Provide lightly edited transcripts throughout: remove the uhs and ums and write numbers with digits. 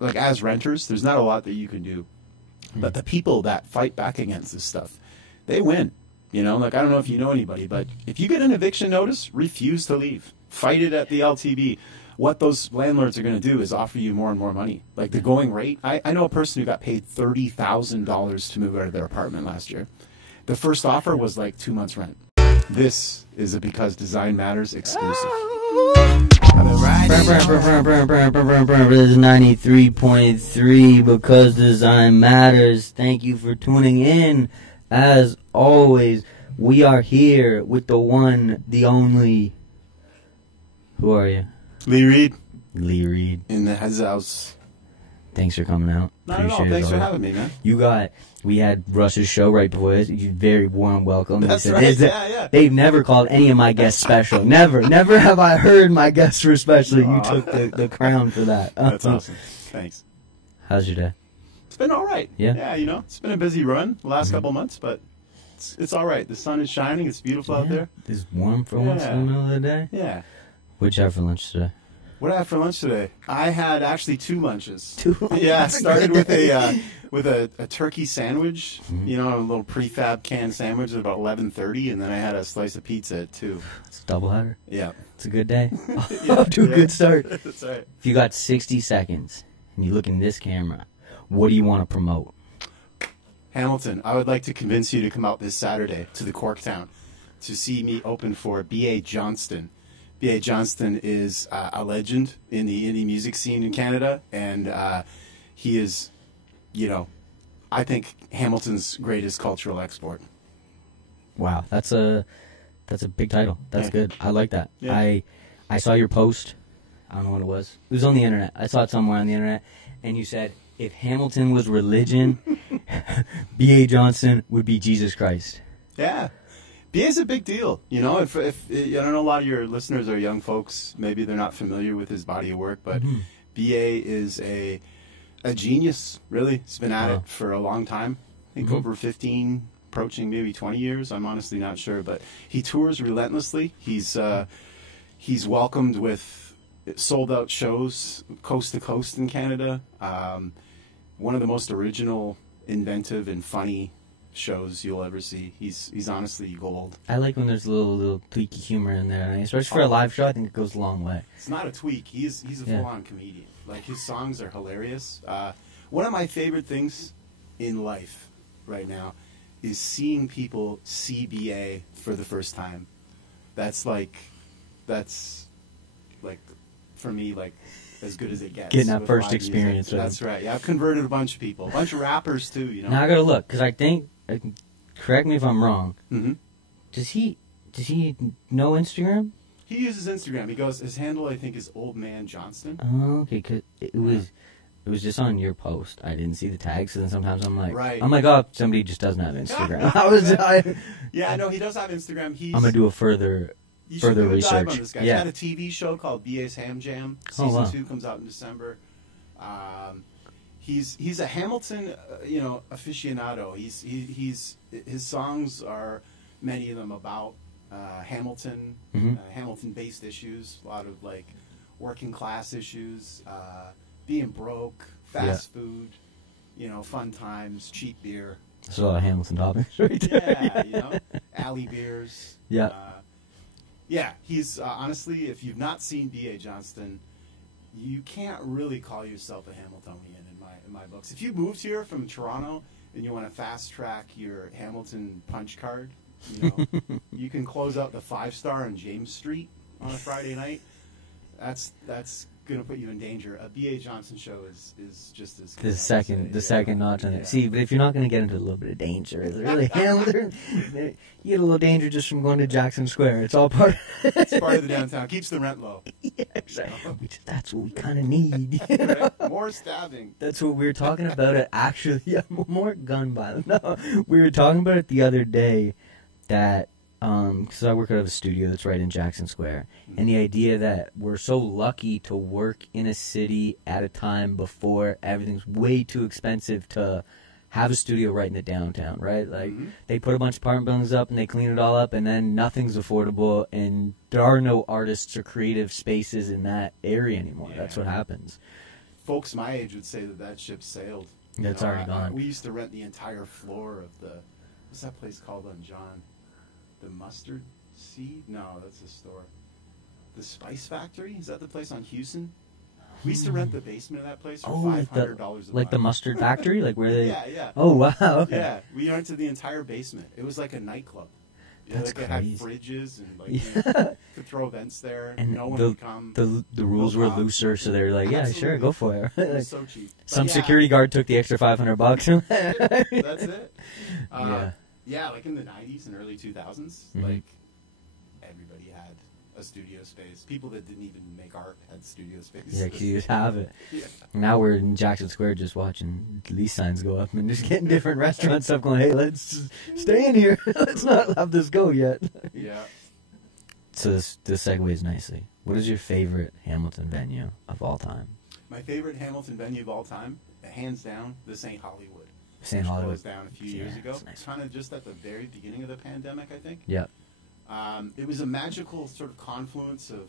like as renters, there's not a lot that you can do. But the people that fight back against this stuff, they win. You know, like I don't know if you know anybody, but if you get an eviction notice, refuse to leave. Fight it at the LTB. What those landlords are going to do is offer you more and more money. Like the going rate, I know a person who got paid $30,000 to move out of their apartment last year. The first offer was like 2 months' rent. This is a Because Design Matters exclusive. This is 93.3 Because Design Matters. Thank you for tuning in. As always, we are here with the one, the only. Who are you? Lee Reed. Lee Reed. In the house. Thanks for coming out. Not at all. Thanks for having me, man. We had Russ's show right before this. You very warm welcome. That's right. Yeah. They've never called any of my guests special. Never have I heard my guests were special. You took the crown for that. That's awesome. Thanks. How's your day? It's been all right. Yeah. Yeah, you know, it's been a busy run the last couple months, but it's all right. The sun is shining. It's beautiful out there. It's warm for once in the middle of the day. Yeah. What'd you have for lunch today? What did I have for lunch today? I had actually 2 lunches. Yeah, I started with a turkey sandwich, you know, a little prefab canned sandwich at about 11:30, and then I had a slice of pizza at 2. It's a doubleheader. Yeah. It's a good day. Off to a good start. That's right. If you got 60 seconds and you look in this camera, what do you want to promote? Hamilton, I would like to convince you to come out this Saturday to the Corktown to see me open for B.A. Johnston. B.A. Johnston is a legend in the indie music scene in Canada, and he is, you know, I think Hamilton's greatest cultural export. Wow, that's a big title. That's good. I like that. Yeah. I saw your post. I don't know what it was. It was on the internet. I saw it somewhere on the internet, and you said, if Hamilton was religion, B.A. Johnston would be Jesus Christ. Yeah. BA is a big deal, you know. If I don't know, a lot of your listeners are young folks. Maybe they're not familiar with his body of work, but BA is a genius. Really, he's been at it for a long time. I think over 15, approaching maybe 20 years. I'm honestly not sure, but he tours relentlessly. He's welcomed with sold out shows coast to coast in Canada. One of the most original, inventive, and funny shows you'll ever see. He's honestly gold. I like when there's a little tweaky humor in there, especially for a live show. I think it goes a long way. It's not a tweak. He's a full-on comedian. Like, his songs are hilarious. One of my favorite things in life right now is seeing people see BA for the first time. That's like for me, like, as good as it gets. Getting that first experience. That's right. Yeah, I've converted a bunch of people, a bunch of rappers too. You know. Now I gotta look, because I think. Correct me if I'm wrong. Mm-hmm. Does he know Instagram? He uses Instagram. He goes, his handle, I think, is Old Man Johnston. Oh, okay. Cause it was just on your post. I didn't see the tags, so then sometimes I'm like, right. Oh, somebody just doesn't have Instagram. Yeah, I know he does have Instagram. I'm gonna do a further research. On this guy. Yeah. He's got a TV show called BA's Ham Jam. Season 2 comes out in December. He's a Hamilton, aficionado. His songs are, many of them, about Hamilton, Hamilton-based issues. A lot of like working class issues, being broke, fast food, fun times, cheap beer. That's a lot of Hamilton topics, right there. Yeah, alley beers. Yeah. He's honestly, if you've not seen B.A. Johnston, you can't really call yourself a Hamiltonian in my books. If you moved here from Toronto and you want to fast track your Hamilton punch card, you can close out the 5-star on James Street on a Friday night. That's going to put you in danger. A B.A. Johnston show is just as good. The second notch on it. See, but if you're not going to get into a little bit of danger, it's really Hamilton. You get a little danger just from going to Jackson Square. It's all part. It's part of the downtown. Keeps the rent low. Yeah, exactly. That's what we kind of need. Right? More stabbing. That's what we were talking about. It actually, more gun violence. No, we were talking about it the other day. That because I work out of a studio that's right in Jackson Square, and the idea that we're so lucky to work in a city at a time before everything's way too expensive to have a studio right in the downtown, right? Like, they put a bunch of apartment buildings up and they clean it all up, and then nothing's affordable, and there are no artists or creative spaces in that area anymore. That's what happens. folks my age would say that ship sailed. Yeah, it's already gone. We used to rent the entire floor of the, what's that place called on John? The Mustard Seed? No, that's a store. The Spice Factory? Is that the place on Houston? We used to rent the basement of that place for $500 a month. Like the mustard factory? Like where they... Yeah. Oh, wow. Okay. Yeah, we rented the entire basement. It was like a nightclub. That's like crazy. It had fridges and like you could throw events there. And no one would come. The rules were looser, so they were like, yeah, Absolutely. sure, go for it. It was so cheap. Some security guard took the extra $500. That's it. Yeah. Like in the 90s and early 2000s, like everybody had a studio space. People that didn't even make art had studio space. Yeah, because you just have it. Yeah. Now we're in Jackson Square just watching lease signs go up and just getting different restaurant stuff going, hey, let's just stay in here. Let's not have this go yet. Yeah. So this segues nicely. What is your favorite Hamilton venue of all time? My favorite Hamilton venue of all time, hands down, the St. Hollywood. St. Hollywood. Closed down a few years ago. Nice. Kind of just at the very beginning of the pandemic, I think. Yeah. It was a magical sort of confluence of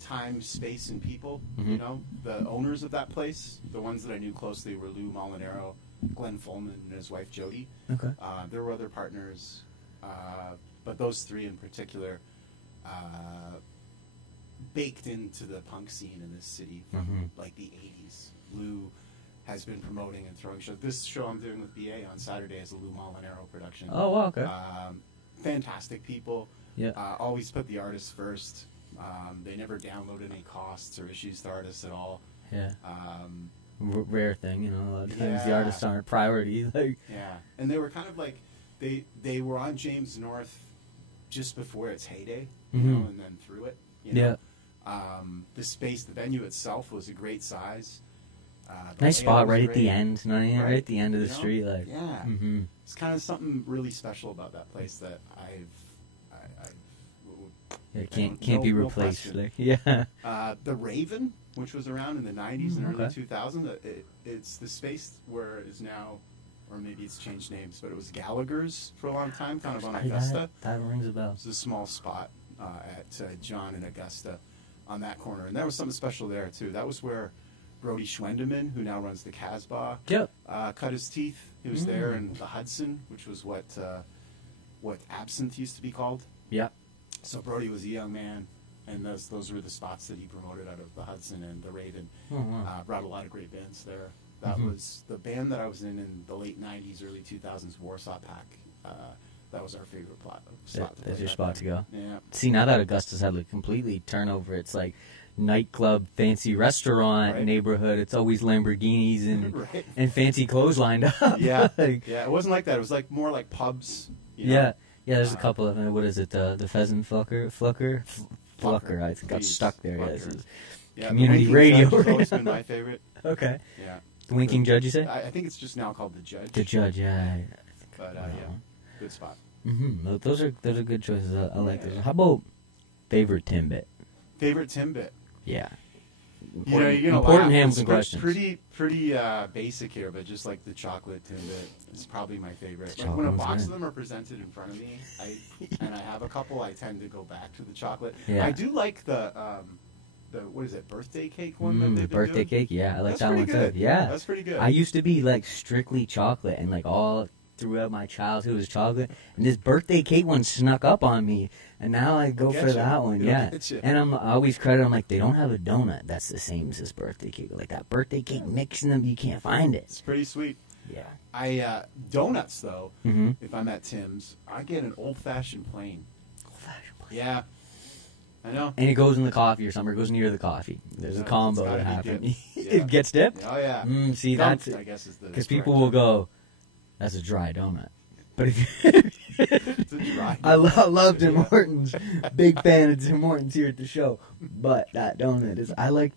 time, space, and people. You know, the owners of that place, the ones that I knew closely, were Lou Molinaro, Glenn Fulman, and his wife Jody. Okay. There were other partners, but those three in particular baked into the punk scene in this city from like the 80s. Lou has been promoting and throwing shows. This show I'm doing with BA on Saturday is a Lou Molinaro production. Oh, wow, okay. Fantastic people. Yeah. Always put the artists first. They never download any costs or issues to artists at all. Yeah. Rare thing, you know. A lot of times the artists aren't a priority. Like. Yeah. And they were kind of like, they were on James North just before its heyday, you know, and then through it. You know? Yeah. The space, the venue itself was a great size. Nice spot right at the end, right at the end of the street, like it's kind of something really special about that place that can't be replaced. Like, yeah, the Raven, which was around in the 90s and early 2000s, it's the space where it is now, or maybe it's changed names, but it was Gallagher's for a long time, kind of on Augusta. That rings a bell. It's a small spot at John and Augusta on that corner, and there was something special there too. That was where Brody Schwendeman, who now runs the Casbah, cut his teeth. He was there in the Hudson, which was what Absinthe used to be called. Yeah. So Brody was a young man, and those were the spots that he promoted out of the Hudson and the Raven. Brought a lot of great bands there. That was the band that I was in the late 90s, early 2000s, Warsaw Pack. That was our favorite spot. That's your spot to go. Yeah. See, now that Augusta's had like completely turnover, it's like nightclub, fancy restaurant neighborhood. It's always Lamborghinis and fancy clothes lined up. Yeah, like, yeah. It wasn't like that. It was like more like pubs. You know? Yeah. There's a couple of them. What is it? The Pheasant Flucker. I got stuck there. Yeah, community the radio. Judge has always been my favorite. Okay. Yeah. The Winking Judge, you say? I think it's just now called the Judge. The Judge, yeah. But yeah, good spot. Those are good choices. I like those. How about favorite Timbit? Favorite Timbit? Yeah. You know, you're gonna important laugh. Hamilton It's questions. Pretty basic here, but just like the chocolate Timbit is probably my favorite. The Like when a chocolate box one's of them are presented in front of me, and I have a couple, I tend to go back to the chocolate. Yeah. I do like the what is it, birthday cake one that they've been birthday doing? cake, yeah, I like That's that one pretty good. too. Yeah, that's pretty good. I used to be like strictly chocolate, and like all throughout my childhood was chocolate, and this birthday cake one snuck up on me, and now I go for that one. Yeah, and I always credit. I'm like, they don't have a donut that's the same as this birthday cake. Like that birthday cake mixing them, you can't find it. It's pretty sweet. Yeah. Donuts though. If I'm at Tim's, I get an old-fashioned plain. Yeah. I know. And it goes in the coffee or something. It goes near the coffee. There's a combo that happens. It gets dipped? Oh, yeah. See, Dumped, that's... I guess is the... Because people will go, that's a dry donut. But if it's a dry donut. I love Tim Hortons. Big fan of Tim Hortons here at the show. But that donut is... I like...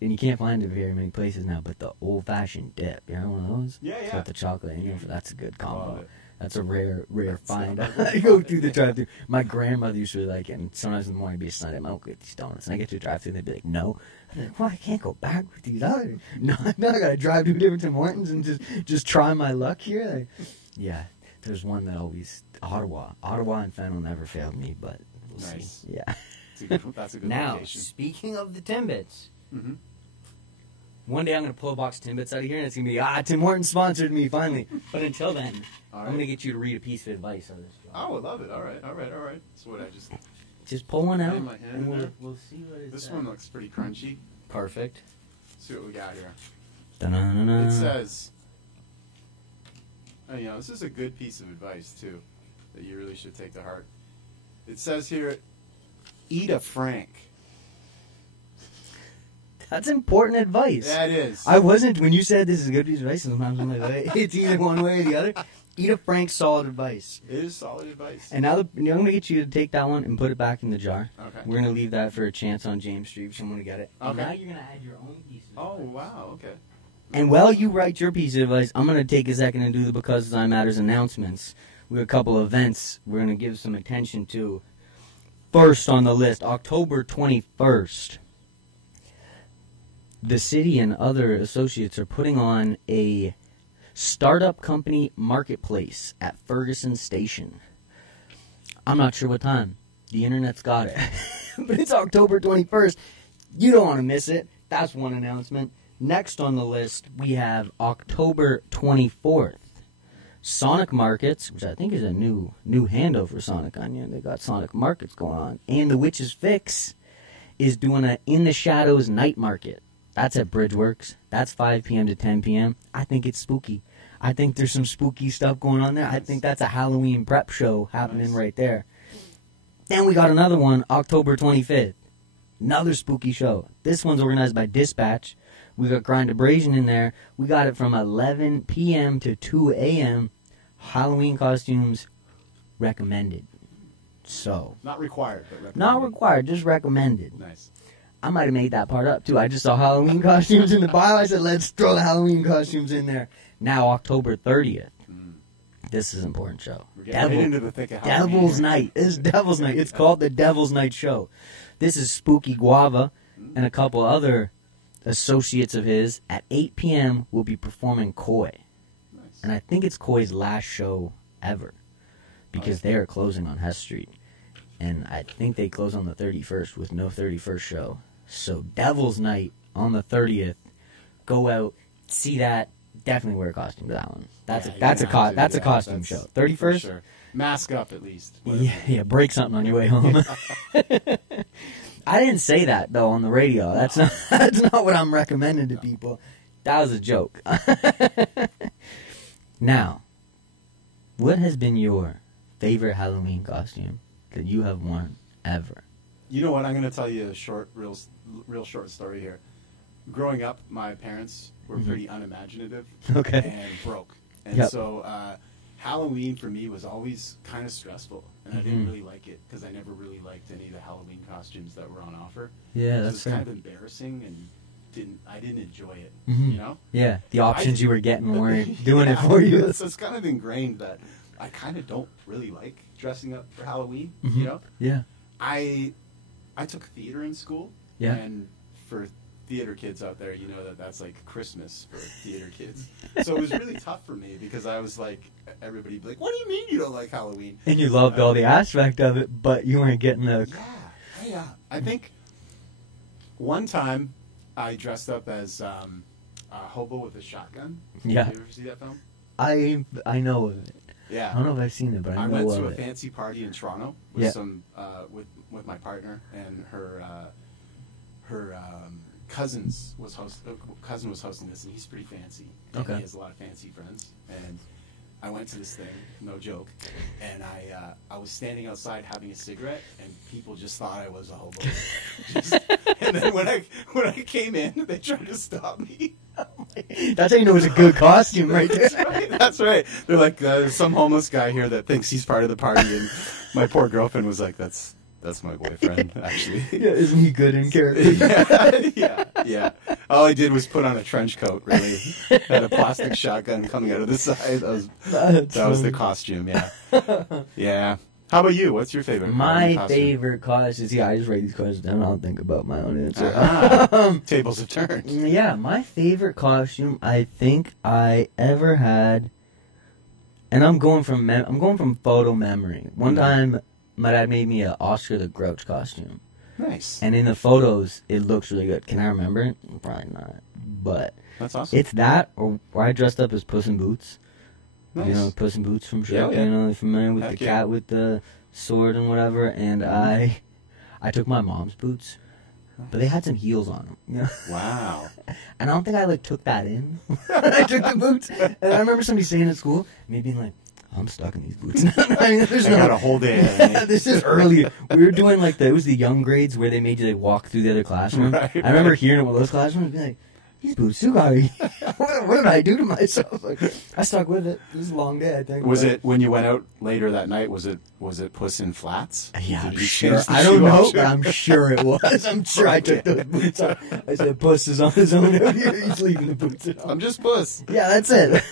And you can't find it very many places now, but the old-fashioned dip. You know one of those? Yeah, It's got the chocolate in it. That's a good combo. it. That's a rare find. I go through the drive-thru. My grandmother used to like it, and sometimes in the morning, it'd be a Sunday, I'll get these donuts. And I get to the drive-thru, and they'd be like, no. I'm like, well, I can't go back with these others. No, I gotta drive to different Tim Hortons and just try my luck here. Like, yeah, there's one that always, Ottawa and Fennel never failed me, but we'll see. Yeah. That's a good now, location. speaking of the Timbits, One day I'm going to pull a box of Timbits out of here, and it's going to be, Tim Hortons sponsored me, finally. But until then, I'm going to get you to read a piece of advice on this job. Oh, I love it. All right. That's what I just pull one out, in my hand and there. we'll see what it This says. one looks pretty crunchy. Perfect. Let's see what we got here. Da-na-na-na. It says, this is a good piece of advice, too, that you really should take to heart. It says here, eat a Frank. That's important advice. That is. I wasn't, when you said this is a good piece of advice, sometimes I'm like, it's either one way or the other. Eat a Frank, solid advice. It is solid advice. And now I'm going to get you to take that one and put it back in the jar. Okay. We're going to leave that for a chance on James Street for someone to get it. Okay. And now you're going to add your own piece of advice. Oh, wow, okay. And while you write your piece of advice, I'm going to take a second and do the Because Time Matters announcements. We have a couple of events we're going to give some attention to. First on the list, October 21st. The city and other associates are putting on a startup company marketplace at Ferguson Station. I'm not sure what time. The internet's got it. But it's October 21st. You don't want to miss it. That's one announcement. Next on the list, we have October 24th. Sonic Markets, which I think is a new handle for Sonic Onion. They got Sonic Markets going on. And the Witch's Fix is doing a In the Shadows night market. That's at Bridgeworks. That's 5 p.m. to 10 p.m. I think it's spooky. I think there's some spooky stuff going on there. I think that's a Halloween prep show happening right there. Then we got another one, October 25th. Another spooky show. This one's organized by Dispatch. We got Grind Abrasion in there. We got it from 11 p.m. to 2 a.m. Halloween costumes recommended. So. Not required, but recommended. Not required, just recommended. Nice. I might have made that part up, too. I just saw Halloween costumes in the bio. I said, let's throw the Halloween costumes in there. Now, October 30th. This is an important show. We're getting into the thick of Halloween. Devil's Night. This is Devil's Night. It's called the Devil's Night Show. This is Spooky Guava and a couple other associates of his. At 8 p.m., will be performing Koi. Nice. And I think it's Koi's last show ever. Because they are closing on Hess Street. And I think they close on the 31st with no 31st show. So Devil's Night on the 30th. Go out, see that. Definitely wear a costume to that one. That's a costume show. 31st. Sure. Mask up at least. Yeah, break something on your way home. I didn't say that though on the radio. That's not what I'm recommending to people. That was a joke. Now, what has been your favorite Halloween costume that you have worn ever? You know what? I'm going to tell you a real short story here. Growing up, my parents were pretty unimaginative and broke. And so Halloween for me was always kind of stressful. And I didn't really like it because I never really liked any of the Halloween costumes that were on offer. Yeah, that's fair. It was kind of embarrassing and I didn't enjoy it, you know? Yeah, the options you were getting weren't doing it for you. So it's kind of ingrained that I kind of don't really like dressing up for Halloween, you know? Yeah. I took theater in school. Yeah. And for theater kids out there, you know that's like Christmas for theater kids. So it was really tough for me because I was like, everybody'd be like, what do you mean you don't like Halloween? And you loved all the aspect of it, but you weren't getting the... Yeah. I think one time I dressed up as a hobo with a shotgun. Yeah. Did you ever see that film? I know of it. Yeah. I don't know if I've seen it, but I know went of to a it. fancy party in Toronto with some with my partner, and her cousin was hosting this, and he's pretty fancy. And he has a lot of fancy friends. And I went to this thing, no joke, and I was standing outside having a cigarette, and people just thought I was a hobo. And then when I came in, they tried to stop me. That's how you know it was a good costume right there. That's right. They're like, there's some homeless guy here that thinks he's part of the party, and my poor girlfriend was like, that's my boyfriend, actually. Yeah, isn't he good in character? Yeah. All I did was put on a trench coat, really. Had a plastic shotgun coming out of the side. That was the costume, yeah. Yeah. How about you? What's your favorite My favorite costume... See, I just write these questions down. I don't think about my own answer. Tables have turned. Yeah, my favorite costume I think I ever had... And I'm going from photo memory. One time... My dad made me an Oscar the Grouch costume. Nice. And in the photos, it looks really good. Can I remember it? Probably not. But That's awesome. it's that, or I dressed up as Puss in Boots. Nice. You know, Puss in Boots from Shrek. Yeah, yeah. You know, familiar with Heck the yeah. cat with the sword and whatever. And I took my mom's boots, but they had some heels on them. You know? Wow. And I don't think I like took that in. I took the boots, and I remember somebody saying at school, me being like, I'm stuck in these boots. I mean, I got a whole day. This is early. We were doing like it was the young grades where they made you like walk through the other classroom. Right, I remember hearing it with those classrooms and be like, these boots too got me. What did I do to myself? Like, I stuck with it. It was a long day, I think. Was it when you went out later that night? Was it Puss in Flats? Yeah, Did I'm you sure. change the I don't shoe know, option? but I'm sure it was. I'm sure I took those boots off. I said, Puss is on his own out here. He's leaving the boots at home. I'm just Puss, Yeah, that's it.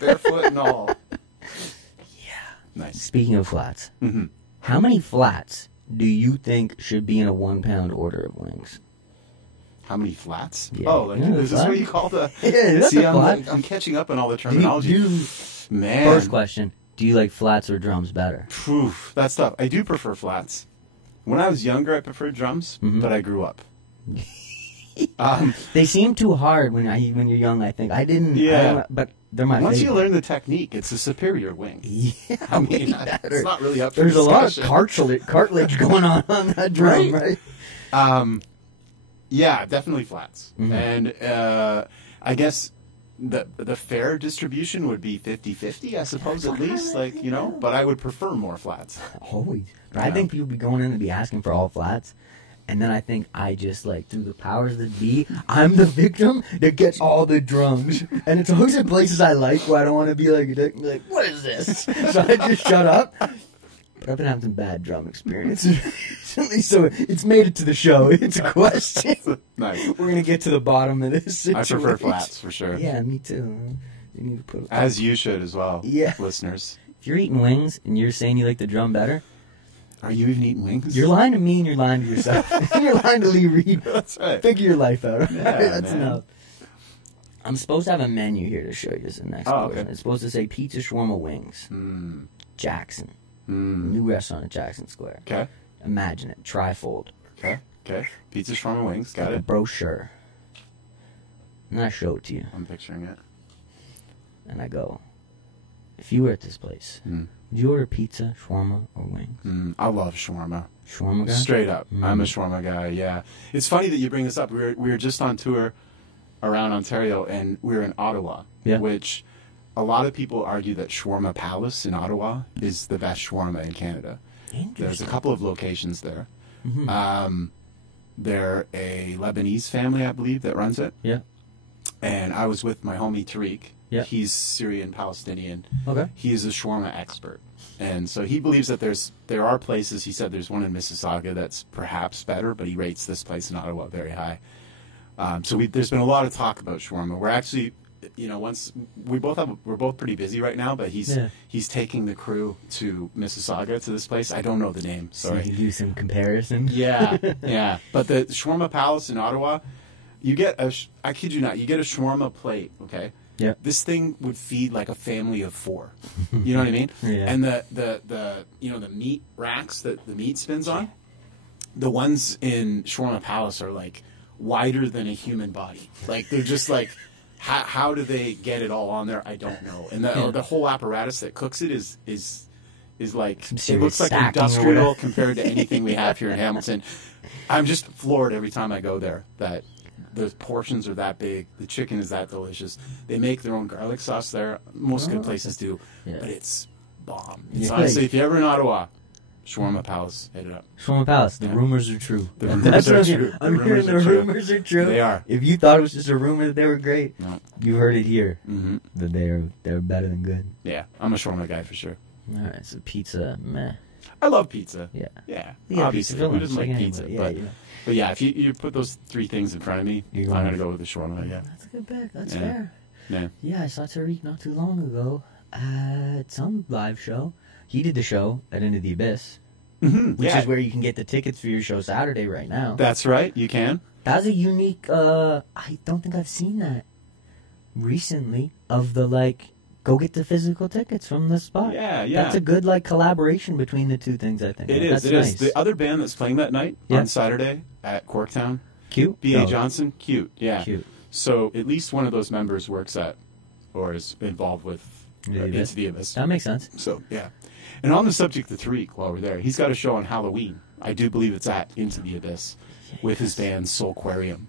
barefoot and all. Nice. Speaking of flats, Mm-hmm. how many flats do you think should be in a 1 pound order of wings? How many flats? Yeah. Oh, like, Yeah, is this flat. what you call the? Yeah, that's See, a flat. I'm catching up on all the Do terminology. you- Man, First question, do you like flats or drums better? Phew, that's tough. I do prefer flats. When I was younger, I preferred drums, Mhm. but I grew up. They seem too hard when you're young, I think. I didn't, Yeah. but they're my Once you favorite. learn the technique, it's a superior wing. Yeah, I way mean, better. it's not really up for There's a lot of discussion. cartilage going on that drum, Right? right? Yeah, definitely flats. Mhm. And I guess the fair distribution would be 50-50, I suppose, at least. Like, you know, but I would prefer more flats. Always. But I Yeah. think people be going in and be asking for all flats. And then I think I just, like, through the powers that be, I'm the victim that gets all the drums. And it's always in places I like where I don't want to be like, what is this? So I just shut up. But I've been having some bad drum experiences recently, so it's made it to the show. It's a question. Nice. We're going to get to the bottom of this I situation. prefer flats, for sure. Yeah, me too. You need to put As you should as well, Yeah. listeners. If you're eating wings and you're saying you like the drum better, Are you even eating wings? you're lying to me and you're lying to yourself. You're lying to Lee Reed. That's right. Figure your life out. Yeah, That's man. enough. I'm supposed to have a menu here to show you as the next Oh, question. okay. It's supposed to say pizza, shawarma, wings. Mm. Jackson. Mm. New restaurant at Jackson Square. Okay. Imagine it. Trifold. Okay. Okay. Pizza, shawarma, wings. Got Like a it. brochure. And I show it to you. I'm picturing it. And I go, if you were at this place, Mm. would you order pizza, shawarma, or wings? Mm. I love shawarma. Shawarma guy? Straight up. I'm a Mm. shawarma guy, yeah. It's funny that you bring this up. We were just on tour around Ontario, and we were in Ottawa, Yeah. which a lot of people argue that Shawarma Palace in Ottawa is the best shawarma in Canada. There's a Interesting. couple of locations there. Mhm. They're a Lebanese family, I believe, that runs it. Yeah. And I was with my homie Tariq. Yeah. He's Syrian Palestinian. Okay. He's a shawarma expert. And so he believes that there are places, he said there's one in Mississauga that's perhaps better, but he rates this place in Ottawa very high. So there's been a lot of talk about shawarma. We're actually, you know, we're both pretty busy right now, but he's taking the crew to Mississauga to this place. I don't know the name, So you sorry. can do some comparison. Yeah, yeah. But the Shawarma Palace in Ottawa, you get I kid you not, you get a shawarma plate, okay? Yeah. This thing would feed like a family of 4. You know what I mean? Yeah. And the you know, the meat racks that the meat spins on, the ones in Shawarma Palace are like wider than a human body. Like they're just like, how do they get it all on there? I don't know. And the whole apparatus that cooks it is like, Some it serious looks like stacking or industrial whatever. compared to anything we have here in Hamilton. I'm just floored every time I go there that the portions are that big, the chicken is that delicious. They make their own garlic sauce there. Most good places do, Yeah. but it's bomb. It's Yeah. honestly, if you're ever in Ottawa, Shawarma Palace, hit it up. Shawarma Palace. The Yeah. rumors are true. The That's rumors what are I'm true. hearing. The I'm hearing rumors the are true. rumors are true. They are. If you thought it was just a rumor that they were great, No. you heard it here. Hmm. That they're better than good. Yeah, I'm a shawarma guy for sure. All right, so pizza, meh. I love pizza. Yeah. Yeah, Yeah, obviously. pizza Who doesn't like anybody. pizza? Yeah, yeah. But yeah, if you put those 3 things in front of me, You're I'm going going to go with the shawarma, yeah. That's a good pick. That's Yeah. fair. Yeah. Yeah, I saw Tariq not too long ago at some live show. He did the show at Into the Abyss, which Yeah. is where you can get the tickets for your show Saturday right now. That's right, you can. That's a unique, I don't think I've seen that recently, of the, like, go get the physical tickets from the spot. Yeah, yeah. That's a good like collaboration between the two things, I think. It is. That's It nice. is. The other band that's playing that night on Saturday at Corktown, Cute. B.A. Johnston, cute. Yeah. Cute. So at least one of those members works at or is involved with Into the Abyss. That makes sense. So yeah. And on the subject of Tariq, while we're there, he's got a show on Halloween. I do believe it's at Into the Abyss with his band Soulquarium.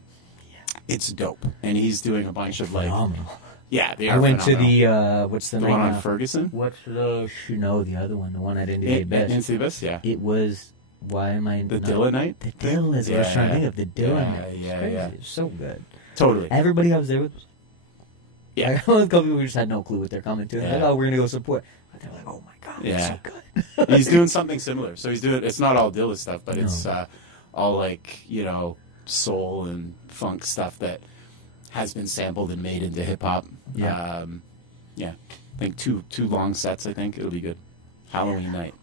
Yeah. It's dope, and he's doing a bunch of like. Phenomenal. Yeah, they are. I went phenomenal. to the what's the The name? one on Ferguson. What's the the other one, the one at Into the Abyss. Into the Abyss, yeah. It was. Why am I? The Dilla night. The Dilla is what I was trying to think of. The Dilla night. Yeah, Crazy. yeah. It was so good. Totally. Everybody I was there with. Yeah. A couple people who just had no clue what they're coming to. Yeah. Like, oh, we're gonna go support. But they're like, oh my god, Yeah. it's so good. He's doing something similar. So he's doing. It's not all Dilla stuff, but it's all like soul and funk stuff that has been sampled and made into hip hop. Yeah. Yeah. I think two long sets. I think it'll be good. Halloween night.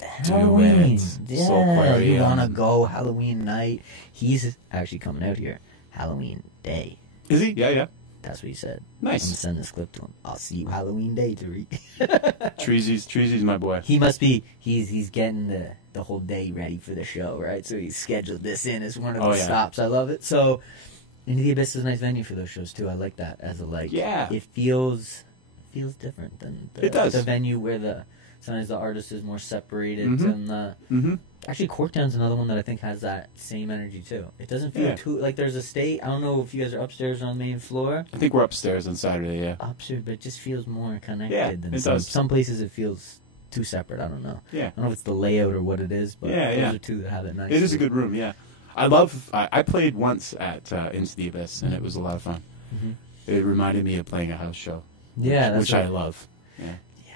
Halloween. Yeah, Soulquarium. you want to go Halloween night? He's actually coming out here. Halloween day. Is he? Yeah, yeah. That's what he said. Nice. I'm gonna send this clip to him. I'll see you Halloween day, Tariq. Treasy's my boy. He must be. He's getting the whole day ready for the show, right? So he's scheduled this in as one of the stops. I love it. So Into the Abyss is a nice venue for those shows too. I like that as a like. Yeah. It feels different than It does. the venue where sometimes the artist is more separated and the. Mm-hmm. Actually, Corktown's another one that I think has that same energy too. It doesn't feel too like there's a state. I don't know if you guys are upstairs on the main floor. I think we're upstairs on Saturday. Yeah. Upstairs, but it just feels more connected. Yeah, than it does. Some places it feels too separate. I don't know. Yeah. I don't know if it's the layout or what it is, but those are two that have it nice. It is a good room. Yeah. I played once at Into the Abyss, and it was a lot of fun. Mm-hmm. It reminded me of playing a house show. Yeah, which I love. Yeah. Yeah.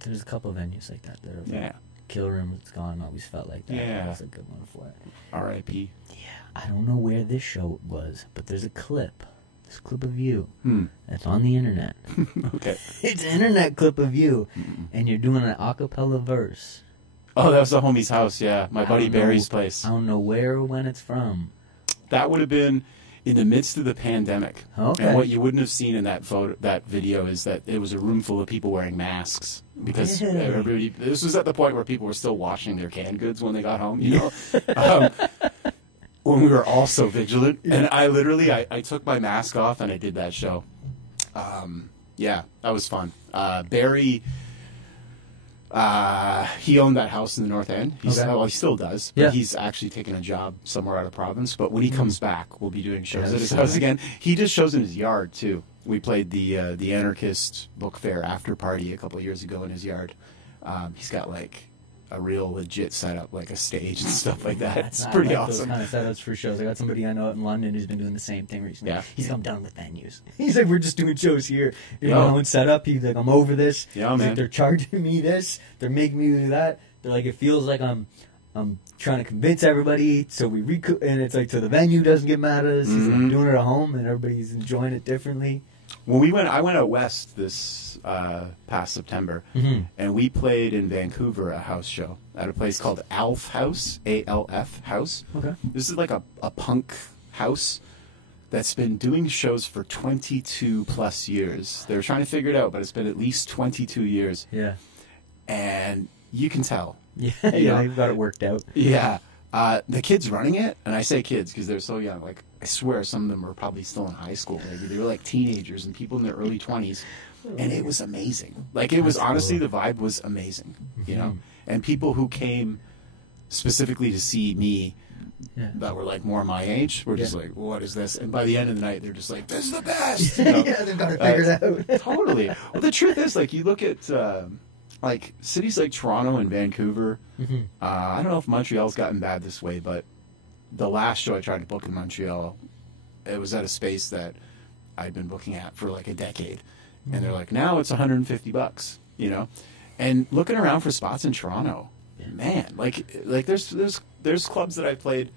There's a couple of venues like that. Yeah. Kill Room, it's gone. Always felt like that. Yeah. That's a good one for it. R.I.P. Yeah. I don't know where this show was, but there's a clip. This clip of you. That's on the internet. Okay. It's an internet clip of you, and you're doing an a cappella verse. Oh, that was the homie's house. Yeah, my buddy Barry's place. I don't know where or when it's from. That would have been in the midst of the pandemic. Okay. And what you wouldn't have seen in that video is that it was a room full of people wearing masks because everybody. This was at the point where people were still washing their canned goods when they got home. When we were all so vigilant, and I literally I took my mask off and I did that show. Yeah, that was fun. Barry. He owned that house in the North End. He still does, but he's actually taken a job somewhere out of province. But when he comes back, we'll be doing shows at his house again. He does shows in his yard too. We played the Anarchist Book Fair after party a couple of years ago in his yard. He's got like a real legit setup, like a stage and stuff like that. It's pretty awesome. Those kind of setups for shows. I got somebody I know out in London who's been doing the same thing recently. Yeah. He's come down with venues. He's like, we're just doing shows here. You know, and set up. He's like, I'm over this. Yeah, He's man. like, they're charging me this. They're making me do that. They're like, it feels like I'm trying to convince everybody. So we and it's like, so the venue doesn't get mad at us. He's like, I'm doing it at home, and everybody's enjoying it differently. When I went out west this past September, and we played in Vancouver a house show at a place called ALF House, ALF House. Okay. This is like a punk house that's been doing shows for 22 plus years. They were trying to figure it out, but it's been at least 22 years. Yeah. And you can tell. Yeah, You know? you've got it worked out. Yeah. The kids running it, and I say kids because they're so young. Like, I swear some of them were probably still in high school. Maybe they were like teenagers and people in their early 20s. And it was amazing. Like, it was honestly, the vibe was amazing, you know? And people who came specifically to see me that were like more my age were just like, what is this? And by the end of the night, they're just like, this is the best. You know? Yeah, they've got it figured out. Totally. Well, the truth is, like, you look at like cities like Toronto and Vancouver. I don't know if Montreal's gotten bad this way, but the last show I tried to book in Montreal, it was at a space that I'd been booking at for like a decade. And they're like, now it's $150, you know? And looking around for spots in Toronto, man, like there's clubs that I played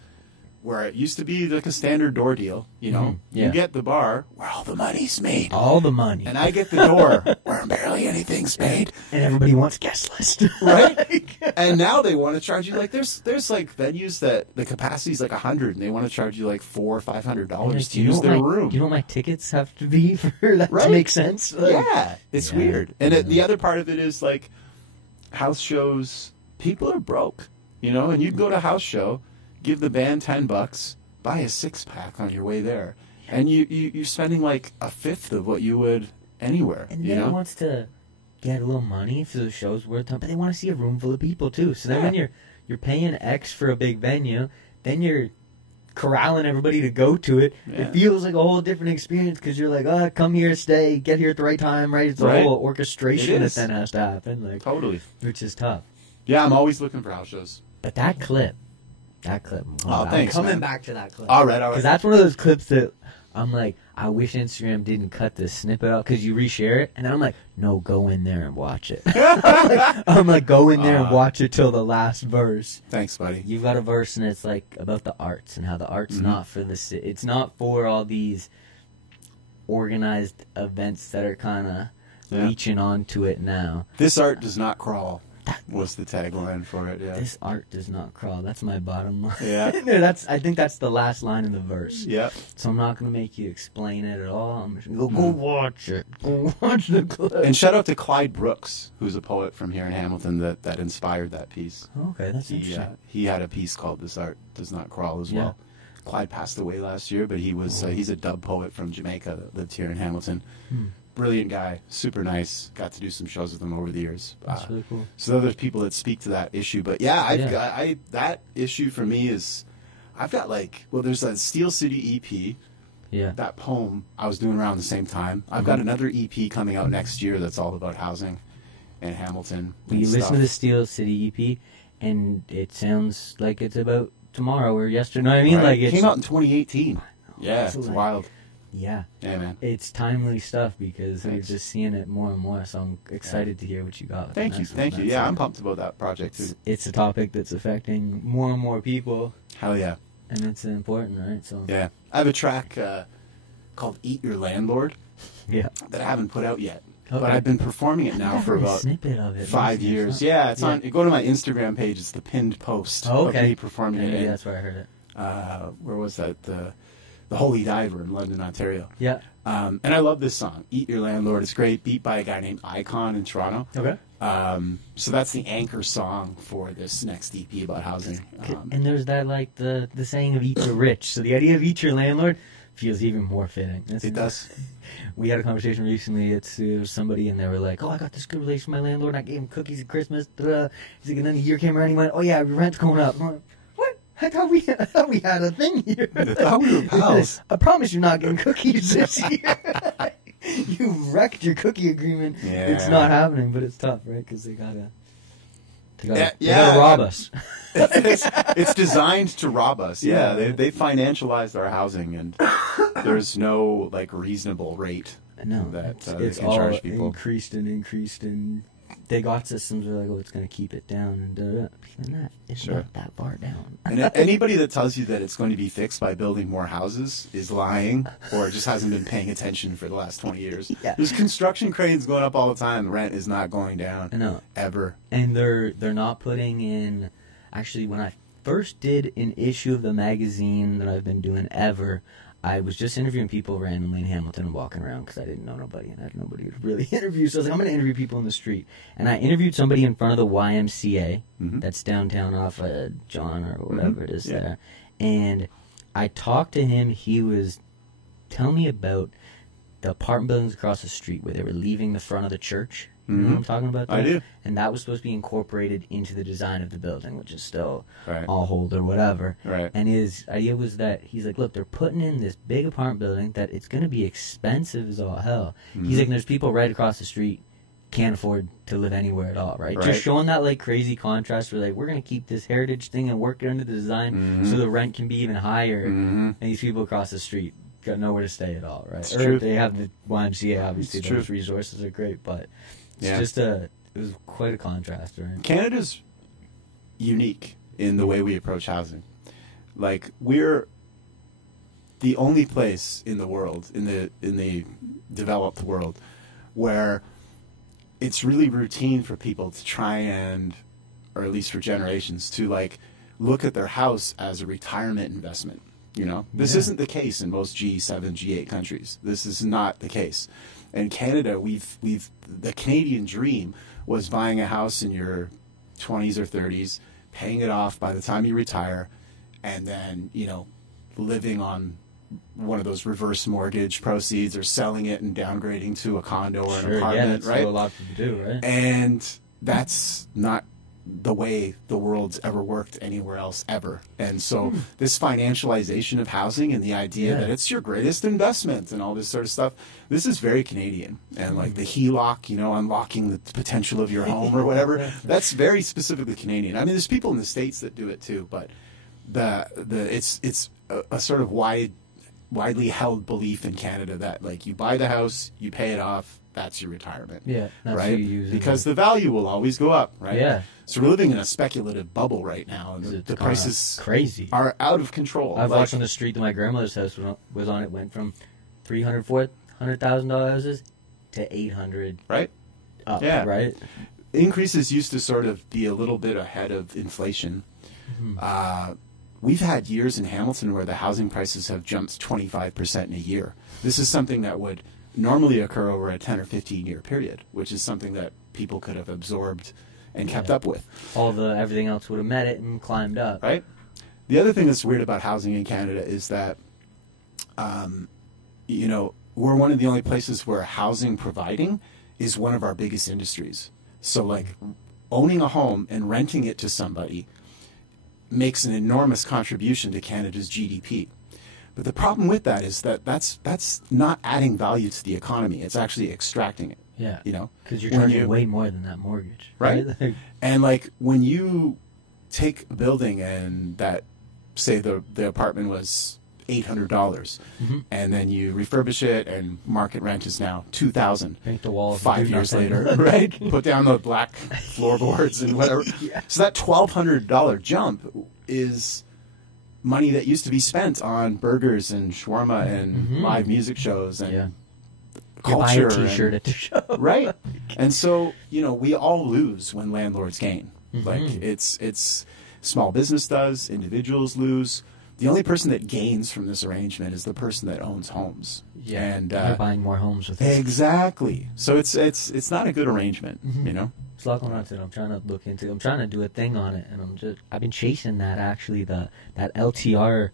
where it used to be like a standard door deal, you know. Yeah. You get the bar where all the money's made. All the money. And I get the door where barely anything's paid. And everybody wants guest list. Right? And now they want to charge you, like, there's like venues that the capacity's like 100 and they want to charge you like $400 or $500 to use their room. Do you know what my tickets have to be for that Right? to make sense? Like, Yeah. It's weird. And the other part of it is, like, house shows, people are broke, you know, and you'd go to a house show, give the band $10, buy a 6-pack on your way there, and you're spending like a fifth of what you would anywhere. And you then know? wants to get a little money for the show's worth, but they want to see a room full of people too. So then when you're paying X for a big venue, then you're corralling everybody to go to it. Yeah. It feels like a whole different experience because you're like, oh, come here, stay, get here at the right time, right? It's a Right. whole orchestration It that is. then has to happen, like, Totally. which is tough. Yeah, I'm always looking for house shows. But that clip. Oh, thanks, I'm coming man. back to that clip. All right. Because that's one of those clips that I'm like, I wish Instagram didn't cut this snippet out because you reshare it, and then I'm like, no, go in there and watch it. I'm like, go in there and watch it till the last verse. Thanks, buddy. You've got a verse, and it's like about the arts and how the art's not for the it's not for all these organized events that are kind of leeching onto it now. This art does not crawl. Was the tagline for it? Yeah. This art does not crawl. That's my bottom line. Yeah. I think that's the last line in the verse. Yeah. So I'm not going to make you explain it at all. I'm just going to go watch it. Go watch the clip. And shout out to Clyde Brooks, who's a poet from here in Hamilton that inspired that piece. Okay, that's interesting. He had a piece called "This Art Does Not Crawl" as well. Clyde passed away last year, but he was he's a dub poet from Jamaica that lived here in Hamilton. Brilliant guy, super nice. Got to do some shows with him over the years. That's really cool. So there's people that speak to that issue, but yeah, that issue for me is I've got there's that Steel City EP. Yeah. That poem I was doing around the same time. I've got another EP coming out next year that's all about housing in Hamilton. You listen to the Steel City EP, and it sounds like it's about tomorrow or yesterday. You know what I mean? Right. Like It came out in 2018. Yeah, it's like, wild. Yeah. Yeah, man. It's timely stuff because we're Thanks. just seeing it more and more, so I'm excited to hear what you got. Thank you. Yeah, I'm pumped about that project too. It's a topic that's affecting more and more people, Hell yeah. and it's important, right? So Yeah. I have a track called Eat Your Landlord yeah. that I haven't put out yet. Okay. But I've been performing it now I've for heard a about snippet of it. 5 years. Yeah, it's on. Go to my Instagram page. It's the pinned post Oh, of okay. me performing it. Maybe in, that's where I heard it. where was that? The Holy Diver in London, Ontario. Yeah. And I love this song, Eat Your Landlord. It's great, beat by a guy named Icon in Toronto. Okay. So that's the anchor song for this next EP about housing. And there's that, like, the saying of eat the rich. So the idea of eat your landlord feels even more fitting. It does. We had a conversation recently. It was somebody, and they were like, "Oh, I got this good relationship with my landlord. I gave him cookies at Christmas." Da-da. He's like, and then the year came around, and he went, "Oh yeah, your rent's going up." I'm like, what? I thought we had a thing here. I thought we were pals. I promise you're not getting cookies this year. You wrecked your cookie agreement. Yeah. It's not happening, but it's tough, right? Because they gotta Yeah, rob us. It's designed to rob us. Yeah, they financialized our housing, and there's no reasonable rate No, that they it's can all charge people. increased, and they got systems that are like, oh, it's going to keep it down, and da-da-da. And that it's Sure. not that far down. And anybody that tells you that it's going to be fixed by building more houses is lying, or just hasn't been paying attention for the last 20 years. Yeah. There's construction cranes going up all the time. Rent is not going down. I know. Ever. And they're not putting in. Actually, when I first did an issue of the magazine that I've been doing ever, I was just interviewing people randomly in Hamilton and walking around because I didn't know nobody and I had nobody to really interview. So I was like, I'm going to interview people in the street. And I interviewed somebody in front of the YMCA that's downtown off John or whatever it is there. And I talked to him. He was telling me about the apartment buildings across the street where they were leaving the front of the church. You know what I'm talking about? I do. And that was supposed to be incorporated into the design of the building, which is still Right. all hold or whatever. Right. And his idea was that he's like, look, they're putting in this big apartment building that it's going to be expensive as all hell. He's like, there's people right across the street can't afford to live anywhere at all, right? Right. Just showing that crazy contrast where we're going to keep this heritage thing and work it into the design so the rent can be even higher. And these people across the street got nowhere to stay at all, right? It's or true. they have the YMCA, obviously, It's those true. resources are great, but it's Yeah. just it was quite a contrast, right? Canada's unique in the way we approach housing. Like, we're the only place in the world, in the developed world, where it's really routine for people to try and, or at least for generations, to like look at their house as a retirement investment. You know, this isn't the case in most G7, G8 countries. This is not the case. In Canada, the Canadian dream was buying a house in your 20s or 30s, paying it off by the time you retire, and then, you know, living on one of those reverse mortgage proceeds, or selling it and downgrading to a condo or an apartment, that's right? what a lot of people do, right? And that's not the way the world's ever worked anywhere else ever. And so this financialization of housing and the idea that it's your greatest investment and all this sort of stuff, this is very Canadian. And like the HELOC, you know, unlocking the potential of your home or whatever, that's very specifically Canadian. I mean, there's people in the States that do it too, but it's a sort of widely held belief in Canada that like you buy the house, you pay it off, that's your retirement. Yeah, that's right? who you use Because the value will always go up, right? Yeah. So we're living in a speculative bubble right now, and the prices crazy are out of control. I've watched on the street that my grandmother's house was on. It went from $300,000-$400,000 houses to $800,000. Right. Up, yeah. Right. Increases used to sort of be a little bit ahead of inflation. We've had years in Hamilton where the housing prices have jumped 25% in a year. This is something that would normally occur over a 10 or 15 year period, which is something that people could have absorbed and kept up with. Everything else would have met it and climbed up. Right. The other thing that's weird about housing in Canada is that, you know, we're one of the only places where housing providing is one of our biggest industries. So like owning a home and renting it to somebody makes an enormous contribution to Canada's GDP. But the problem with that is that that's not adding value to the economy. It's actually extracting it. Yeah. You know, because you're charging way more than that mortgage. Right. And like when you take a building and that, say the apartment was $800, and then you refurbish it and market rent is now $2,000. Paint the walls. 5 years later, right? Put down the black floorboards and whatever. So that $1,200 jump is money that used to be spent on burgers and shawarma and live music shows and culture. Buy a T-shirt at the show, right? And so, you know, we all lose when landlords gain. Like it's small business does, individuals lose. The only person that gains from this arrangement is the person that owns homes. Yeah, and they're buying more homes with it. Exactly. So it's not a good arrangement, you know. It's like I'm trying to look into. I'm trying to do a thing on it, and I've been chasing that actually. That LTR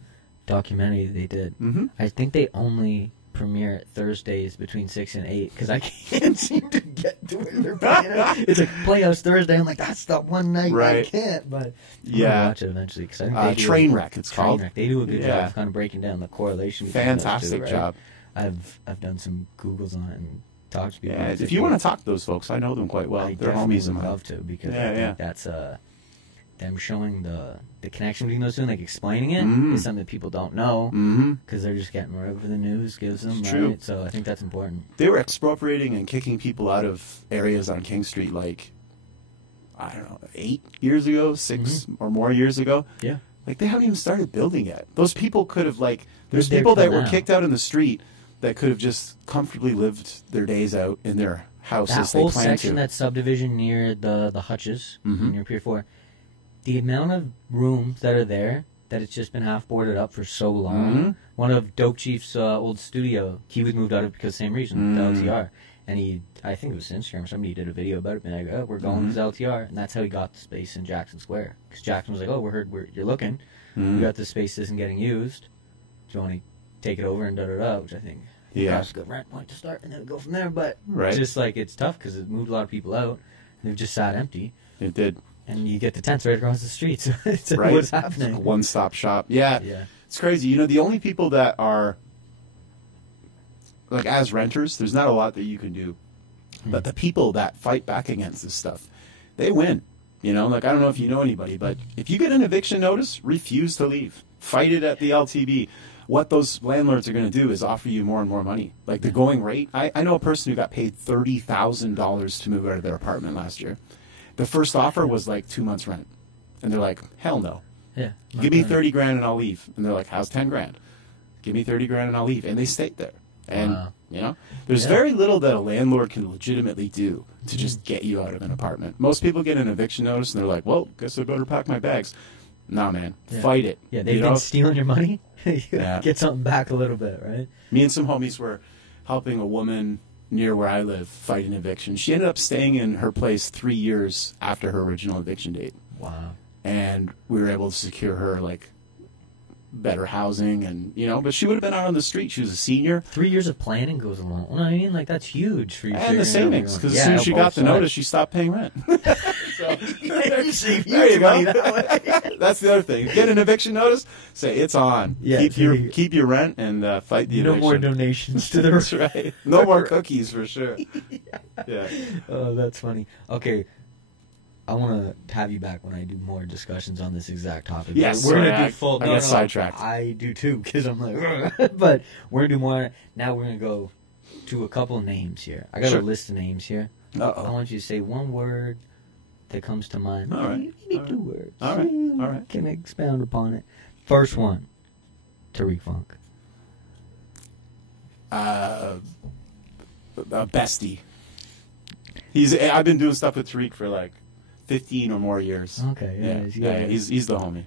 documentary they did. I think they only premiere Thursdays between 6 and 8 because I can't seem to get to where they're playing it. It's like Playhouse Thursday. I'm like, that's the one night I can't. But I'm gonna watch it eventually because I think they Trainwreck. It's called. Trainwreck. They do a good job of kind of breaking down the correlation. Fantastic those two, job. I've done some Googles on it and talked to people. Yeah, if you want to talk to those folks, I know them quite well. They're homies of mine. I love to because I think that's them showing the connection between those two and like explaining it is something that people don't know because they're just getting whatever the news gives them. It's right? true. So I think that's important. They were expropriating and kicking people out of areas on King Street like, I don't know, 8 years ago, 6 or more years ago. Yeah. Like they haven't even started building yet. Those people could have there's people that were kicked out in the street that could have just comfortably lived their days out in their house as they planned to. That whole section, that subdivision near the Hutches, near Pier 4, the amount of rooms that are there, that it's just been half boarded up for so long. One of Dope Chief's old studio, he was moved out of because of the same reason, the LTR. And I think it was Instagram, somebody did a video about it, being like, oh, we're going to this LTR. And that's how he got the space in Jackson Square. Because Jackson was like, oh, we heard you're looking. We got this space that isn't getting used. Do you want to take it over and da-da-da, which I think that's a good rent point to start, and then go from there. But just like it's tough because it moved a lot of people out, and they've just sat empty. It did. And you get the tents right across the street, so it's what's happening. It's a one-stop shop. Yeah, it's crazy. You know, the only people that are, like, as renters, there's not a lot that you can do. But the people that fight back against this stuff, they win. You know, like, I don't know if you know anybody, but if you get an eviction notice, refuse to leave. Fight it at the LTB. What those landlords are going to do is offer you more and more money. Like, the going rate, I know a person who got paid $30,000 to move out of their apartment last year. The first offer was like 2 months rent. And they're like, hell no. Yeah. Give me 30 grand and I'll leave. And they're like, how's 10 grand? Give me 30 grand and I'll leave. And they stayed there. And, Wow. you know, there's very little that a landlord can legitimately do to just get you out of an apartment. Most people get an eviction notice and they're like, well, guess I better pack my bags. Nah, man. Fight it. Yeah, they've been stealing your money. Yeah. Get something back a little bit, right? Me and some homies were helping a woman near where I live fight an eviction. She ended up staying in her place 3 years after her original eviction date. Wow. And we were able to secure her, like, better housing and, you know, but she would have been out on the street. She was a senior. 3 years of planning goes along. Well, I mean, like, that's huge for you. And the savings, because as soon as she got the notice, she stopped paying rent. So, there you go. That's the other thing. Get an eviction notice, say it's on. Yeah, keep your rent and fight the eviction. No more donations to the That's right. No more cookies for sure. Yeah. Oh, that's funny. Okay. I want to have you back when I do more discussions on this exact topic. Yes, we're going to do full. I got sidetracked. I do too, because I'm like, but we're going to do more. Now we're going to go to a couple names here. I got a list of names here. Uh-oh. I want you to say one word that comes to mind. All right. Maybe two words. All right. All right. Can expound upon it. First one, Tariq Funk. Bestie. I've been doing stuff with Tariq for like 15 or more years. Okay, yeah. He's the homie.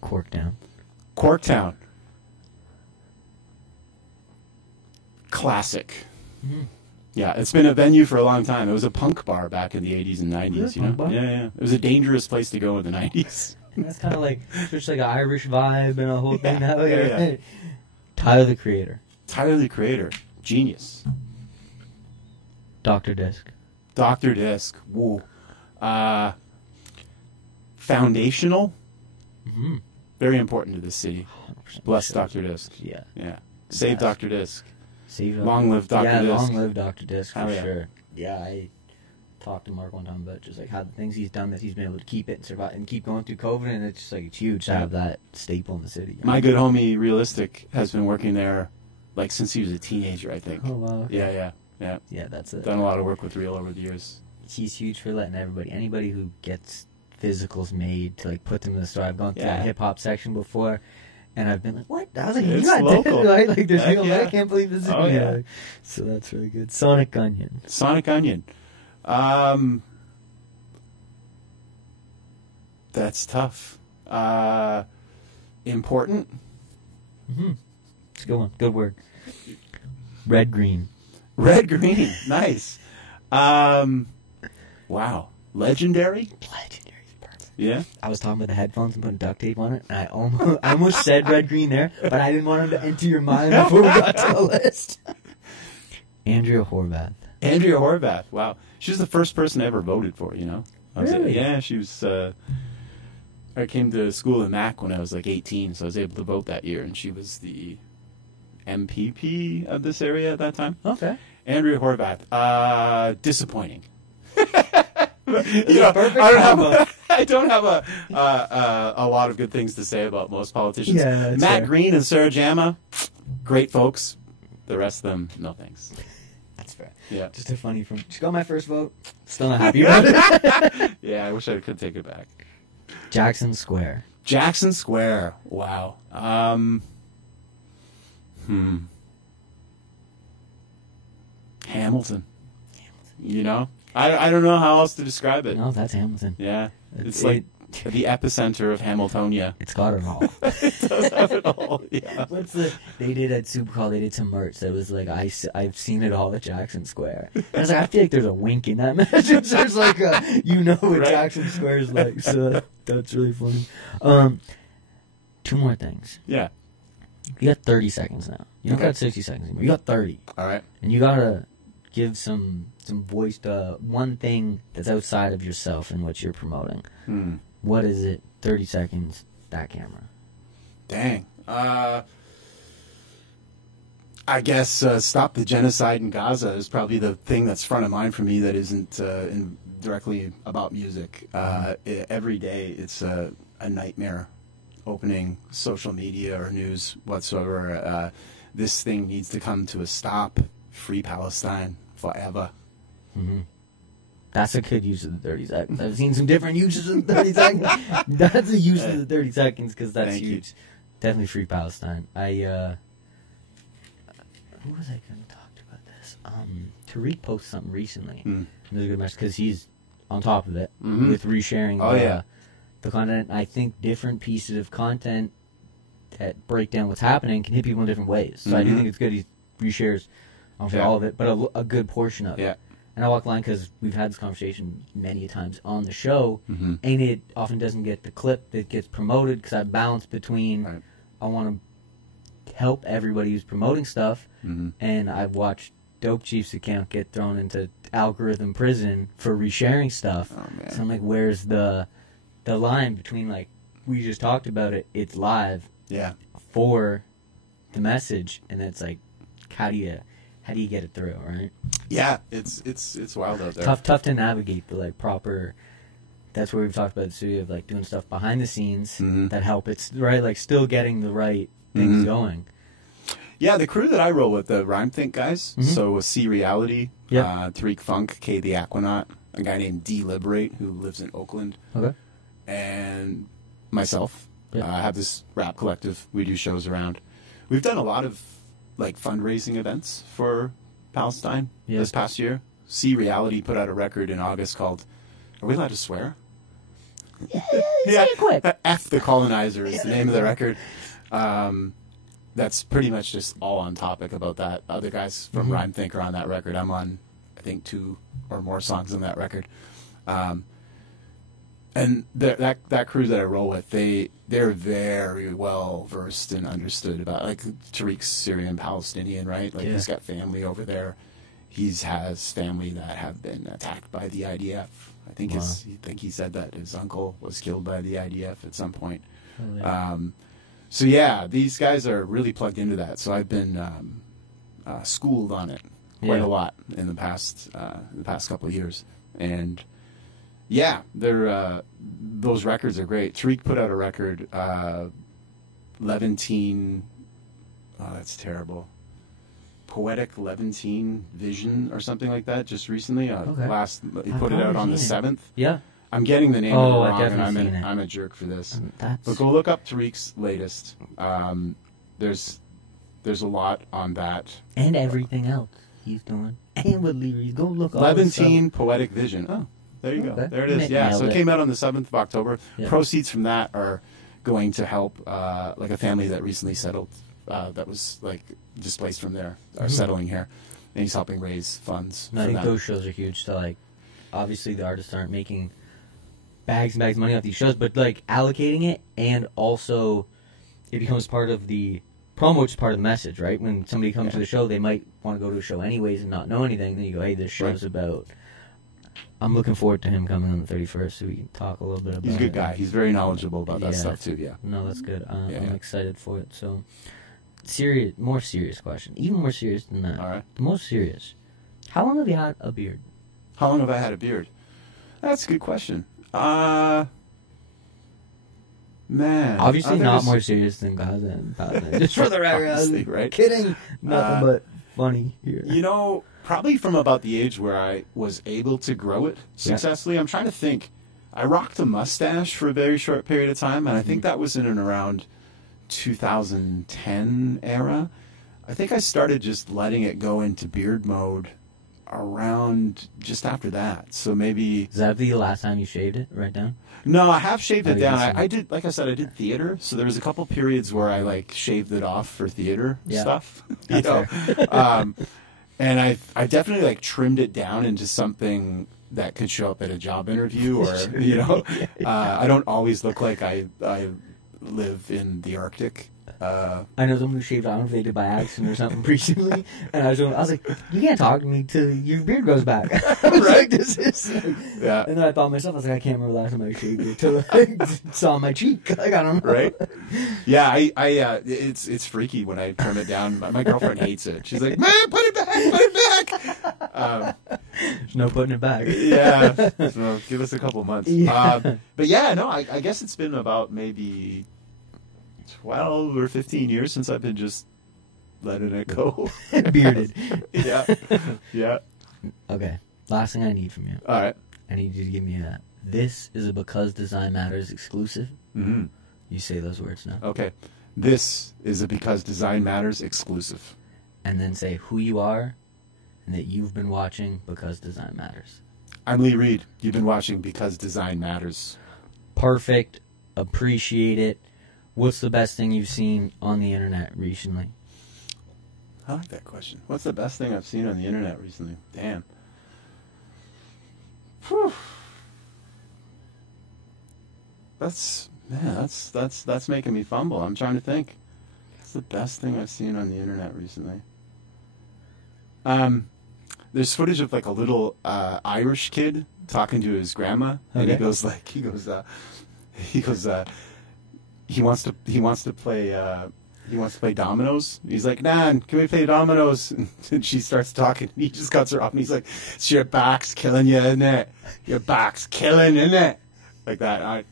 Corktown. Corktown. Classic. Mm-hmm. Yeah, it's been a venue for a long time. It was a punk bar back in the 80s and 90s, you know? Bar? Yeah. It was a dangerous place to go in the 90s. And that's kind of like, just like an Irish vibe and a whole thing. Yeah. Tyler, the Creator. Tyler, the Creator. Genius. Dr. Disc. Dr. Disc. Woo. Foundational. Mm-hmm. Very important to this city. Bless Dr. Disc. Yeah. Save Dr. Disc. Long live Dr. Disc. Yeah, long live Dr. Disc for yeah. sure. Yeah, I talked to Mark one time about just like how the things he's done, that he's been able to keep it and survive and keep going through COVID, and it's just like it's huge to have that staple in the city. My good homie Realistic has been working there like since he was a teenager, I think. Oh wow. Yeah. Yeah, that's it. Done a lot of work with Real over the years. He's huge for letting anybody who gets physicals made to like put them in the store. I've gone through that hip hop section before, and I've been like, "What?" I was like, It's "You got local. this, right? Like, there's real. Yeah. I can't believe this is." Oh, yeah. So that's really good. Sonic Onion. That's tough. Important. Mm-hmm. It's a good one. Good word. Red Green. Nice. Wow. Legendary. Legendary's perfect. Yeah. I was talking about the headphones and putting duct tape on it, and I almost said Red Green there, but I didn't want him to enter your mind before we got to the list. Andrea Horvath. Wow. She was the first person I ever voted for, you know? Really? Yeah, she was... I came to school in Mac when I was like 18, so I was able to vote that year, and she was the MPP of this area at that time. Okay. Andrea Horvath. Disappointing. Perfect. I don't have a lot of good things to say about most politicians. Yeah, Matt fair. Green and Sarah Jama, great folks. The rest of them, no thanks. That's fair. Yeah. Just a funny from. She got my first vote. Still not happy about it. Yeah, I wish I could take it back. Jackson Square. Wow. Hamilton. You know? I don't know how else to describe it. No, that's Hamilton. Yeah. It's like the epicenter of Hamiltonia. It's got it all. It does have it all, yeah. They did at Supercall, they did some merch that was like, I've seen it all at Jackson Square. And I was like, I feel like there's a wink in that message. There's like what Right. Jackson Square is like. So that's really funny. Two more things. Yeah. You got 30 seconds now. You don't got 60 seconds anymore. You got 30. All right. And you gotta give some voice to one thing that's outside of yourself and what you're promoting. What is it? 30 seconds, that camera. Dang. I guess stop the genocide in Gaza is probably the thing that's front of mind for me that isn't directly about music. Every day it's a nightmare opening social media or news whatsoever. This thing needs to come to a stop. Free Palestine forever. Mm-hmm. That's a good use of the 30 seconds. I've seen some different uses of the 30 seconds. That's a use of the 30 seconds because that's Thank huge. you. Definitely free Palestine. Who was I going to talk to about this? Tariq posted something recently. It was a good message because he's on top of it with resharing the content. I think different pieces of content that break down what's happening can hit people in different ways. So I do think it's good he reshares, I don't say all of it, but a good portion of it. And I walk the line because we've had this conversation many times on the show, and it often doesn't get the clip that gets promoted because I balance between I want to help everybody who's promoting stuff, and I've watched Dope Chief's account get thrown into algorithm prison for resharing stuff. Oh, man. So I'm like, where's the line between, like, we just talked about it, it's live for the message, and it's like, how do you get it through, right? Yeah, it's wild out there. Tough to navigate the, like, proper. That's where we've talked about the studio of, like, doing stuff behind the scenes that help. It's right, like, still getting the right things going. Yeah, the crew that I roll with, the Rhyme Think guys. So with C Reality, Tariq Funk, K the Aquanaut, a guy named D Liberate who lives in Oakland, and myself. I have this rap collective. We do shows around. We've done a lot of, like, fundraising events for Palestine this past year. C Reality put out a record in August called, are we allowed to swear? Say it quick. F the Colonizer is the name of the record. That's pretty much just all on topic about that. Other guys from Rhyme Think are on that record. I'm on, I think, 2 or more songs on that record. And that crew that I roll with, they're very well versed and understood about, like, Tariq's Syrian Palestinian, right? Like, he's got family over there. He has family that have been attacked by the IDF. I think he said that his uncle was killed by the IDF at some point. So yeah, these guys are really plugged into that. So I've been schooled on it quite a lot in the past couple of years, and yeah, they're those records are great. Tariq put out a record, Levantine. Oh, that's terrible. Poetic Levantine Vision or something like that. Just recently, he put it out on the 7th. Yeah. I'm getting the name of it wrong, and I'm a jerk for this. But go look up Tariq's latest. There's a lot on that. And everything else he's doing. And with Leary. Go look up. Levantine Poetic Vision. Oh, there you go. There it is. Yeah, so it came out on the 7th of October. Yeah. Proceeds from that are going to help like a family that recently settled that was, like, displaced from there, are settling here. And he's helping raise funds. I think those shows are huge. So, like, obviously the artists aren't making bags and bags of money off these shows, but, like, allocating it, and also it becomes part of the promo, which is part of the message, right? When somebody comes to the show, they might want to go to a show anyways and not know anything. Then you go, hey, this show's about... I'm looking forward to him coming on the 31st so we can talk a little bit about it. He's a good guy. He's very knowledgeable about that stuff, too, No, that's good. I'm excited for it. So, more serious question. Even more serious than that. All right. The most serious. How long have you had a beard? How long have I had a beard? That's a good question. Man. Obviously not more serious than Gaza. Just for the record. Honestly, right? Kidding. Nothing but funny here. You know, probably from about the age where I was able to grow it successfully. I'm trying to think. I rocked a mustache for a very short period of time, and I think that was in and around 2010 era. I think I started just letting it go into beard mode around just after that. So maybe... Is that the last time you shaved it right down? No, I have shaved it down. I did, like I said, I did theater, so there was a couple periods where I, like, shaved it off for theater stuff. You know? And I definitely, like, trimmed it down into something that could show up at a job interview, or you know, I don't always look like I live in the Arctic. I know someone who shaved on if they did by accident or something recently, and I was like, you can't talk to me till your beard grows back. I was like, this is like, and then I thought to myself, I was like, I can't remember the last time I shaved it till I saw my cheek. Like, I don't know. Right? Yeah, it's freaky when I trim it down. My girlfriend hates it. She's like, man, put it back. There's no putting it back. So give us a couple months. But yeah, no, I guess it's been about maybe 12 or 15 years since I've been just letting it go. Bearded. Yeah. Okay. Last thing I need from you. All right. I need you to give me a, this is a Because Design Matters exclusive. Mm-hmm. You say those words now. Okay. This is a Because Design Matters exclusive. And then say who you are and that you've been watching Because Design Matters. I'm Lee Reed. You've been watching Because Design Matters. Perfect. Appreciate it. What's the best thing you've seen on the internet recently? I like that question. What's the best thing I've seen on the internet recently? Damn. Whew. That's making me fumble. I'm trying to think. What's the best thing I've seen on the internet recently? There's footage of like a little Irish kid talking to his grandma, and Okay. he wants to play dominoes. He's like, Nan, can we play dominoes? And she starts talking, and he just cuts her off, and he's like, "It's your back's killing you, isn't it? Your back's killing, isn't it?" Like that.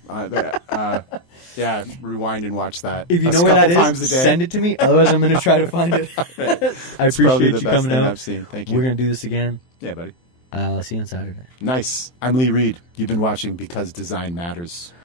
Yeah, rewind and watch that. If you a know where that couple times a is, day. send it to me. Otherwise, I'm going to try to find it. I It's probably appreciate the you best coming thing out. I've seen. Thank you. We're going to do this again. Yeah, buddy. I'll see you on Saturday. Nice. I'm Lee Reed. You've been watching Because Design Matters.